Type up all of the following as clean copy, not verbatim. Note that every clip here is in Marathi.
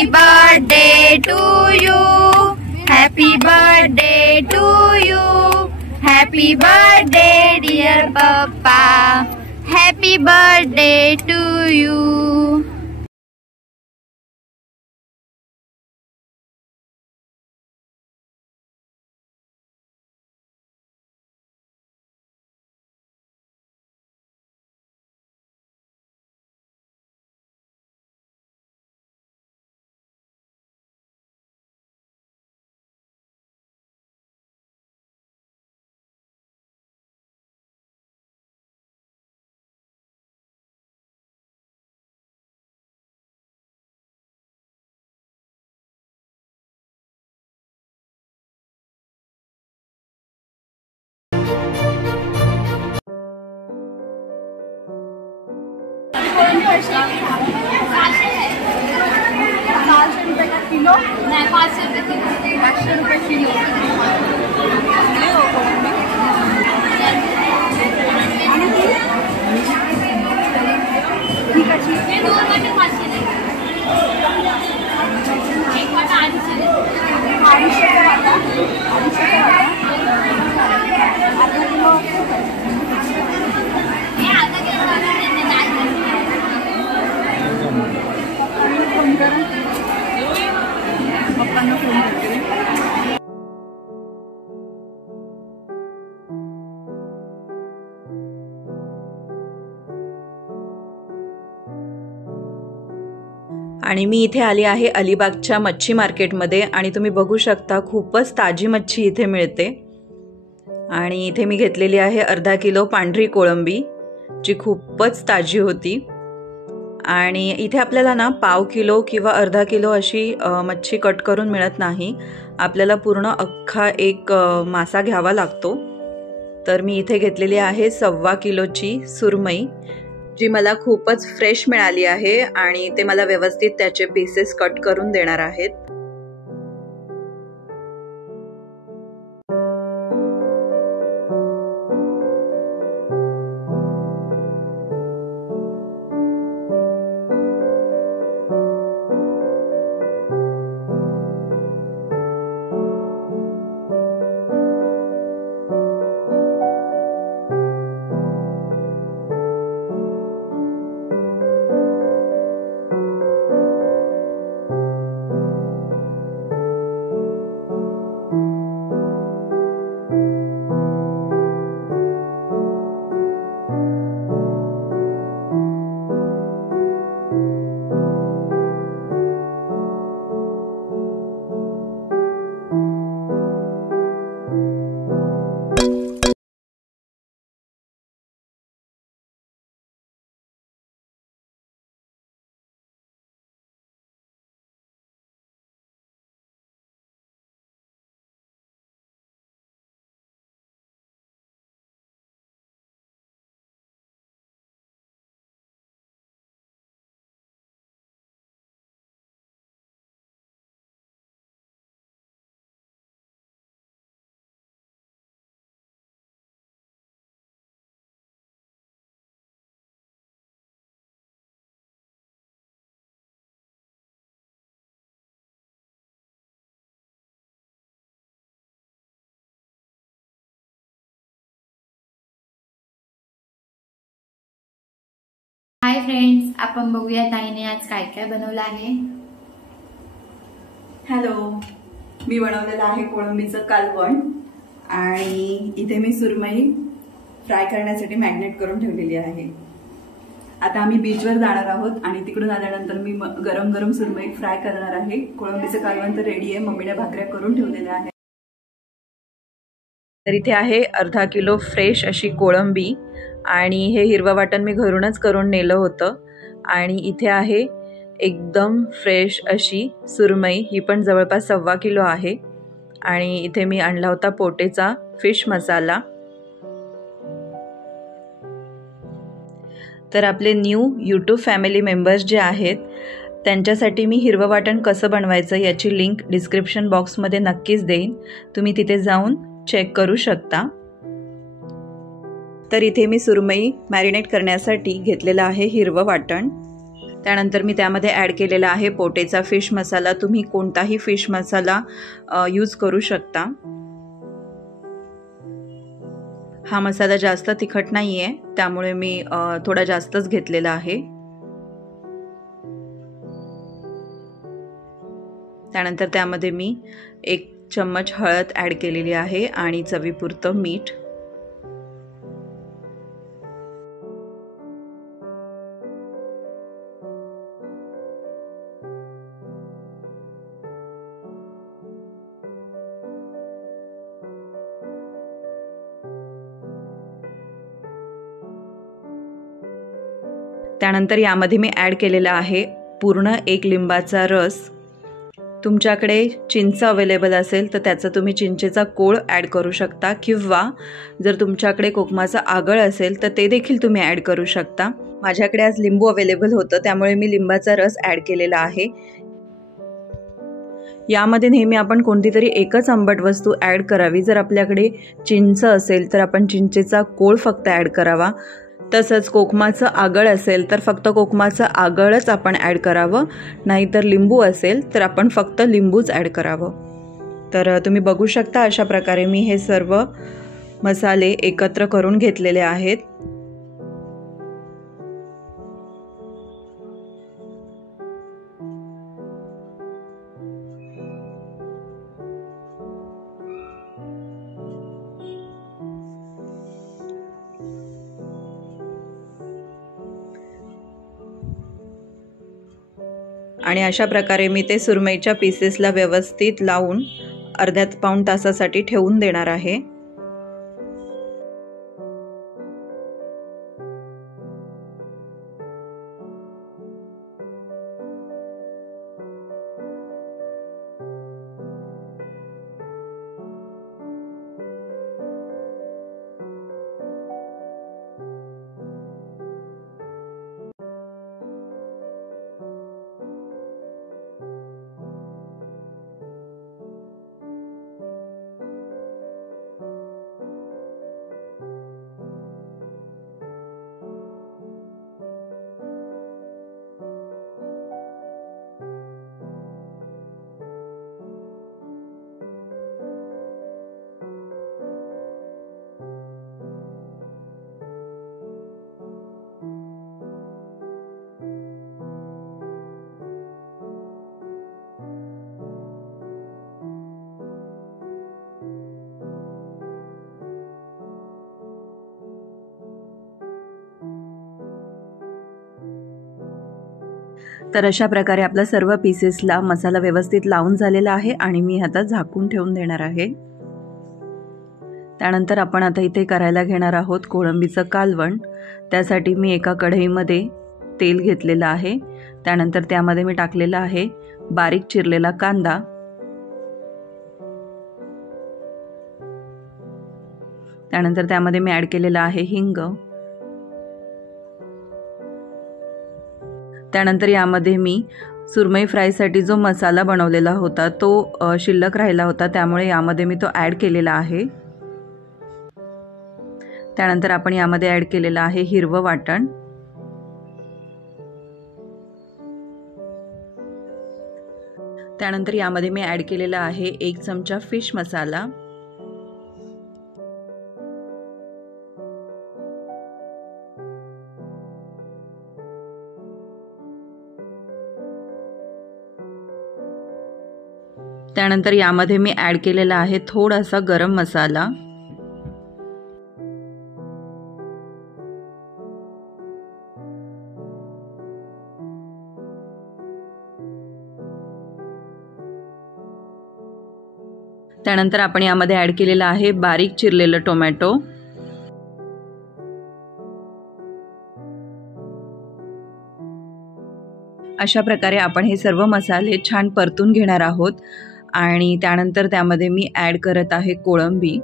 Happy birthday to you. Happy birthday to you. Happy birthday dear Papa. Happy birthday to you. Kilo नाही 500 रुपये किलो 500 रुपये किलो ठीक आहे हे दोन वाटे 500 नाही एक वाटा 250 वाटा 250 अर्धा किलो हे अर्धा किलो फोन करा पप्पांना फोन करते. आणि मी इथे आली आहे अलिबागच्या मच्छी मार्केटमध्ये आणि तुम्ही बघू शकता खूपच ताजी मच्छी इथे मिळते. आणि इथे मी घेतलेली आहे अर्धा किलो पांढरी कोळंबी जी खूपच ताजी होती. आणि इथे आपल्याला ना पाव किलो किंवा अर्धा किलो अशी मच्छी कट करून मिळत नाही, आपल्याला पूर्ण अख्खा एक मासा घ्यावा लागतो. तर मी इथे घेतलेली आहे 1.25 किलोची सुरमई जी मला खूपच फ्रेश मिळाली आहे आणि ते मला व्यवस्थित त्याचे पीसेस कट करून देणार आहेत. हाय फ्रेंड्स, आपण बघूया ताईने आज काय काय बनवलं आहे. हॅलो, मी बनवलेलं आहे कोळंबीचं कालवण आणि इथे मी सुरमई फ्राय करण्यासाठी मॅग्नेट करून ठेवलेली आहे. आता आम्ही बीचवर जाणार आहोत आणि तिकडून आल्यानंतर मी गरम गरम सुरमई फ्राय करणार आहे. कोळंबीचं कालवण तर रेडी आहे, मम्मीने भाकऱ्या करून ठेवलेल्या आहे. तर इथे आहे अर्धा किलो फ्रेश अशी कोळंबी आणि हे हिरवं वाटण मी घरूनच करून नेलं होतं. आणि इथे आहे एकदम फ्रेश अशी सुरमई, ही पण जवळपास 1.25 किलो आहे. आणि इथे मी आणला होता पोटेचा फिश मसाला. तर आपले न्यू यूट्यूब फॅमिली मेंबर्स जे आहेत त्यांच्यासाठी मी हिरवं वाटण कसं बनवायचं याची लिंक डिस्क्रिप्शन बॉक्समध्ये नक्कीच देईन, तुम्ही तिथे जाऊन चेक करू शकता. तर इथे मी सुरमई मॅरिनेट करण्यासाठी घेतलेलं आहे हिरवं वाटण. त्यानंतर मी त्यामध्ये ॲड केलेला आहे पोटेचा फिश मसाला. तुम्ही कोणताही फिश मसाला यूज करू शकता. हा मसाला जास्त तिखट नाही आहे, त्यामुळे मी थोडा जास्तच घेतलेला आहे. त्यानंतर त्यामध्ये मी 1 चम्मच हळद ॲड केलेली आहे आणि चवीपुरतं मीठ. त्यानंतर यामध्ये मी ॲड केलेला आहे पूर्ण 1 लिंबाचा रस. तुमच्याकडे चिंच अवेलेबल असेल तर त्याचा तुम्ही चिंचेचा कोळ ॲड करू शकता, किंवा जर तुमच्याकडे कोकमाचं आगळ असेल तर ते देखील तुम्ही ॲड करू शकता. माझ्याकडे आज लिंबू अवेलेबल होतं, त्यामुळे मी लिंबाचा रस ॲड केलेला आहे. यामध्ये नेहमी आपण कोणती तरी एकच आंबट वस्तू ॲड करावी. जर आपल्याकडे चिंच असेल तर आपण चिंचेचा कोळ फक्त ॲड करावा. तसंच कोकमाचं आगळ असेल तर फक्त कोकमाचं आगळच आपण ॲड करावं, नाहीतर लिंबू असेल तर आपण फक्त लिंबूच ॲड करावं. तर तुम्ही बघू शकता अशा प्रकारे मी हे सर्व मसाले एकत्र करून घेतलेले आहेत. आणि अशा प्रकारे मी ते सुरमईच्या पीसेसला व्यवस्थित लावून अर्ध्या पाऊण तासासाठी ठेवून देणार आहे. तर अशा प्रकारे आपल्या सर्व पीसेसला मसाला व्यवस्थित लावून झालेला आहे आणि मी आता झाकून ठेवून देणार आहे. त्यानंतर आपण आता इथे करायला घेणार आहोत कोळंबीचं कालवण. त्यासाठी मी एका कढईमध्ये तेल घेतलेलं आहे. त्यानंतर त्यामध्ये मी टाकलेला आहे बारीक चिरलेला कांदा. त्यानंतर त्यामध्ये मी ॲड केलेला आहे हिंग. त्यानंतर यामध्ये मी सुरमई फ्रायसाठी जो मसाला बनवलेला होता तो शिल्लक राहिला होता, त्यामुळे यामध्ये मी तो ॲड केलेला आहे. त्यानंतर आपण यामध्ये ॲड केलेला आहे हिरवं वाटण. त्यानंतर यामध्ये मी ॲड केलेला आहे 1 चमचा फिश मसाला. त्यानंतर यामध्ये मी ॲड केलेला आहे थोडासा गरम मसाला. त्यानंतर आपण यामध्ये ॲड केलेला आहे बारीक चिरलेलं टोमॅटो. अशा प्रकारे आपण हे सर्व मसाले छान परतून घेणार आहोत आणि त्यानंतर त्यामध्ये मी ॲड करत आहे कोळंबी.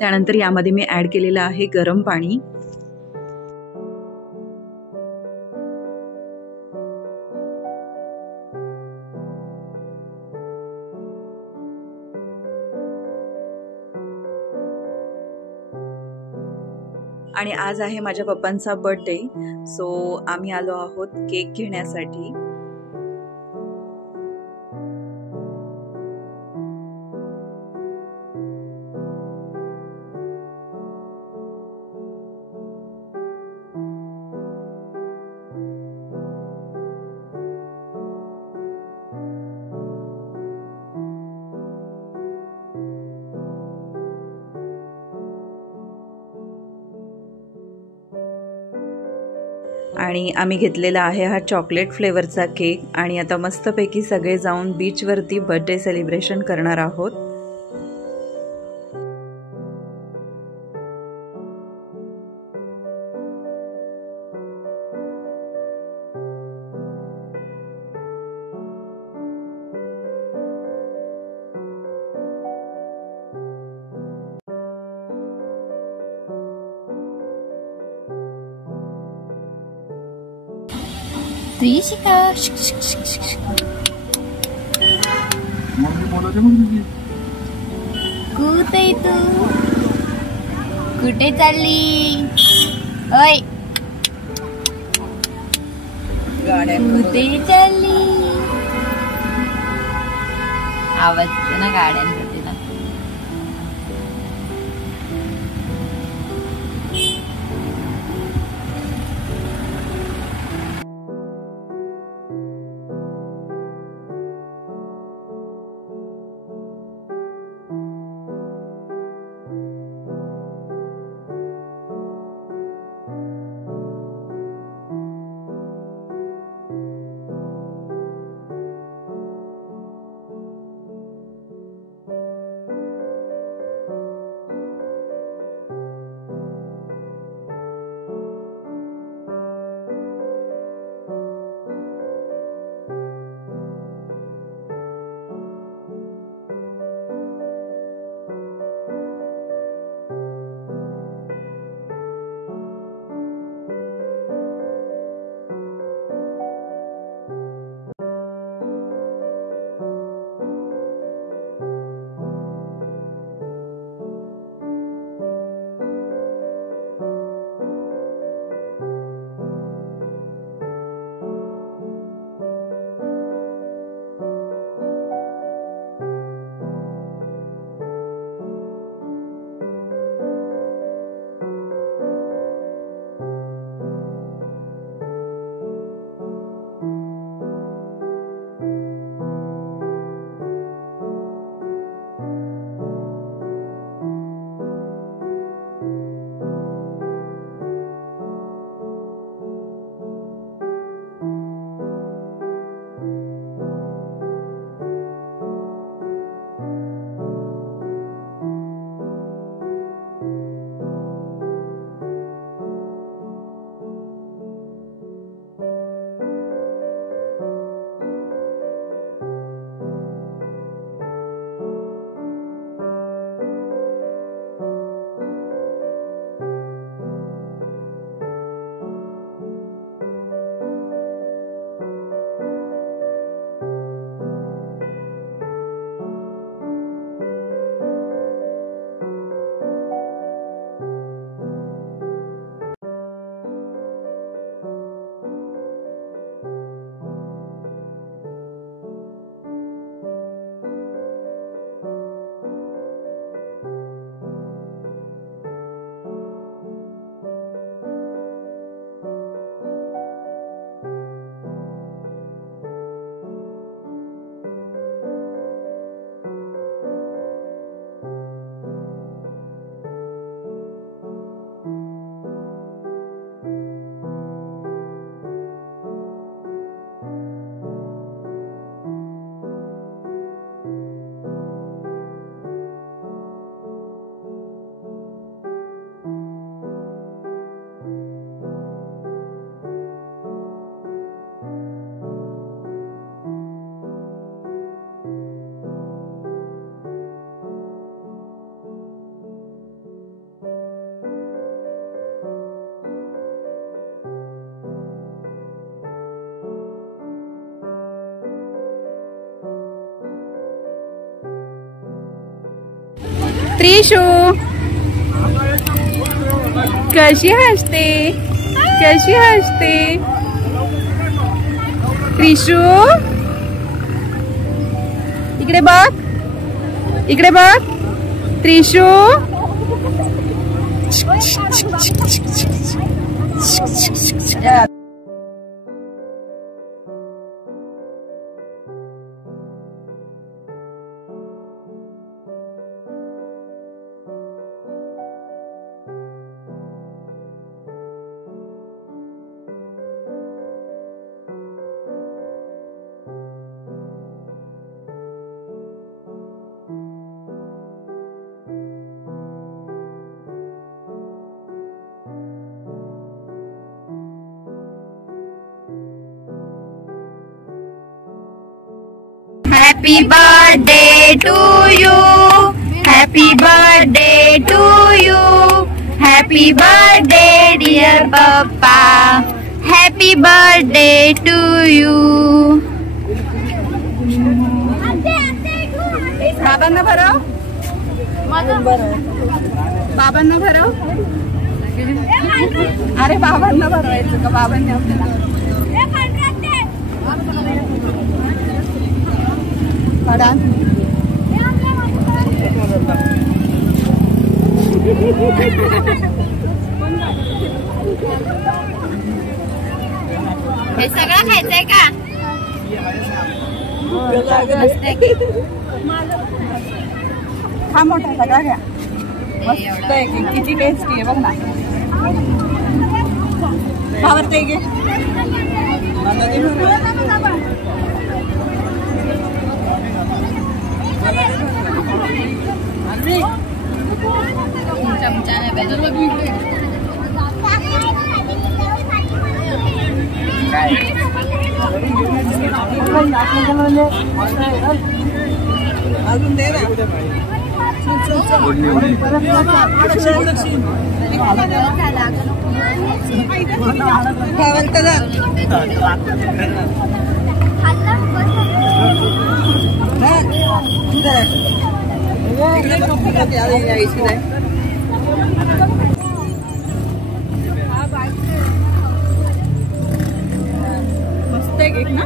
त्यानंतर यामध्ये मी ॲड केलेलं आहे गरम पाणी. आणि आज आहे माझ्या पप्पांचा बर्थडे, सो आम्ही आलो आहोत केक घेण्यासाठी. आणि आम्ही घेतलेला आहे हा चॉकलेट फ्लेवरचा केक. आणि आता मस्तपैकी सगळे जाऊन बीचवरती बर्थडे सेलिब्रेशन करणार आहोत. त्रिशिका कुठे तू कुठे चालली ओय कुठे चालली आवाज येतो ना गाड्यांमध्ये ना. त्रिशू कशी हसते, कशी हसते. त्रिशू इकडे बघ, इकडे बघ. Trishu Happy birthday to you. Happy birthday to you. Happy birthday dear Papa. Happy birthday to you. बाबांना भरव, बाबांना भरव. अरे बाबांना भरवायचं का, बाबांनी आपल्याला हे सगळं खायचंय का? हा मोठा सगळा घ्या. मस्त आहे, किती टेस्टी आहे बघ ना. आवडते घे. अजून दे ना. मस्त आहे केक ना.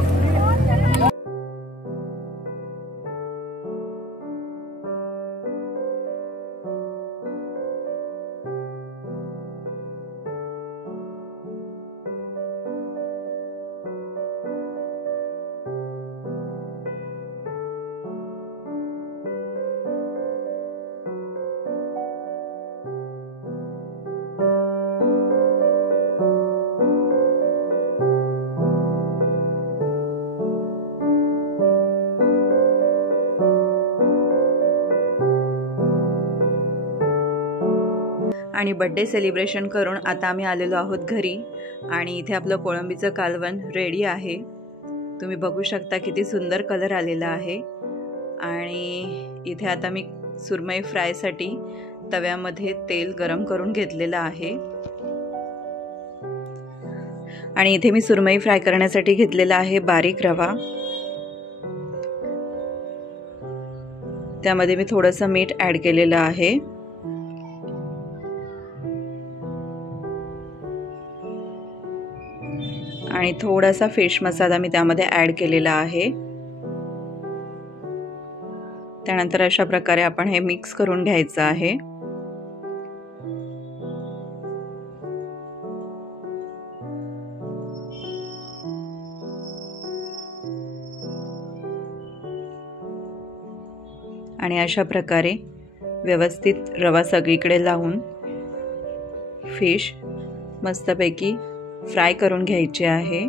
आणि बड्डे सेलिब्रेशन करून आता आम्ही आलेलो आहोत घरी. आणि इथे आपलं कोळंबीचं कालवण रेडी आहे. तुम्ही बघू शकता किती सुंदर कलर आलेला आहे. आणि इथे आता मी सुरमई फ्रायसाठी तव्यामध्ये तेल गरम करून घेतलेलं आहे. आणि इथे मी सुरमई फ्राय करण्यासाठी घेतलेला आहे बारीक रवा. त्यामध्ये मी थोडंसं मीठ ॲड केलेलं आहे. आणि थोडासा फिश मसाला मी त्यामध्ये ॲड केलेला आहे. त्यानंतर अशा प्रकारे आपण हे मिक्स करून घ्यायचं आहे. आणि अशा प्रकारे व्यवस्थित रवा सगळीकडे लावून फिश मस्तपैकी फ्राय करून घ्यायचे आहे.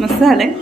मस्त झालंय.